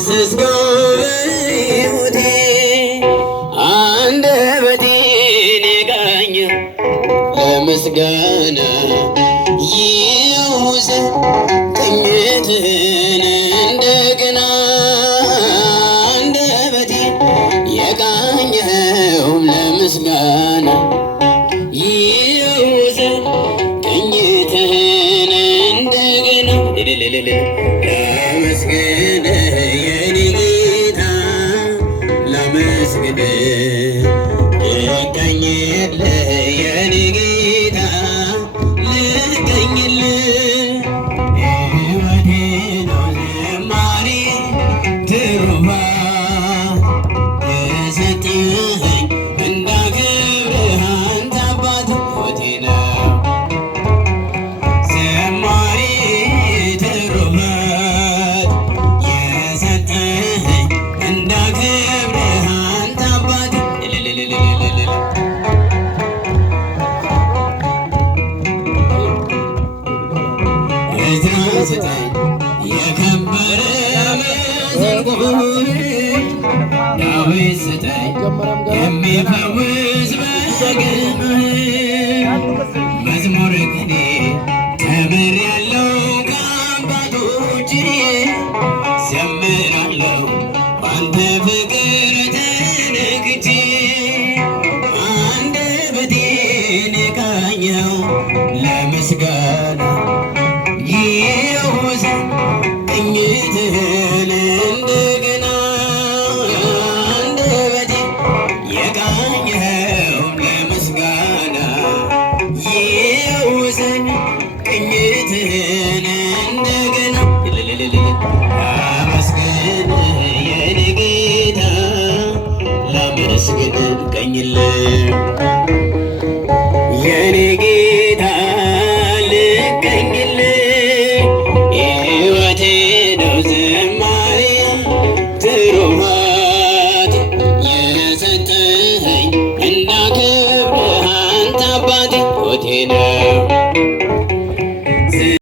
ፈሰስከው በሕይወቴ አንደበቴን የቃኘው ለምስጋና ይውሰ ቅኝትህን እንደገና አንደበቴን የቃኘው ለምስጋና ይውሰ ቅኝትህን እንደገና ላመስግንህ የኔ ጌታ ላመስግንህ ልቀኝልህ የኔ ጌታ ልቀኝልህ ሕይወቴ ነው ዝማሬ ትሩፋት የሰጠኸኝ እንዳከብርህ አንተ አባት ሕይወቴ ነው ዝማሬ ትሩፋት የሰጠኸኝ እንዳከብርህ አንተ አባት እዝራ ስጠኝ የከበረ መሰንቆ ዳዊት ስጠኝ የሚፈውስ በገናህ መዝሙር ቅኔ ተምሬአለሁ ከአባቶቼ ዘምራለሁ ባንተ ፍቅር ተነክቼ አንደበቴን የቃኘው ለምስጋና ይውሰ ቅኝትህን እንደገና አንደበቴ የቃኘው ለምስጋና ይውሰ ቅኝትህን እንደገና ላመስግንህ የኔ ጌታ ላመስግንህ ቀኝልህ የኔ ጌታ ልቀኝ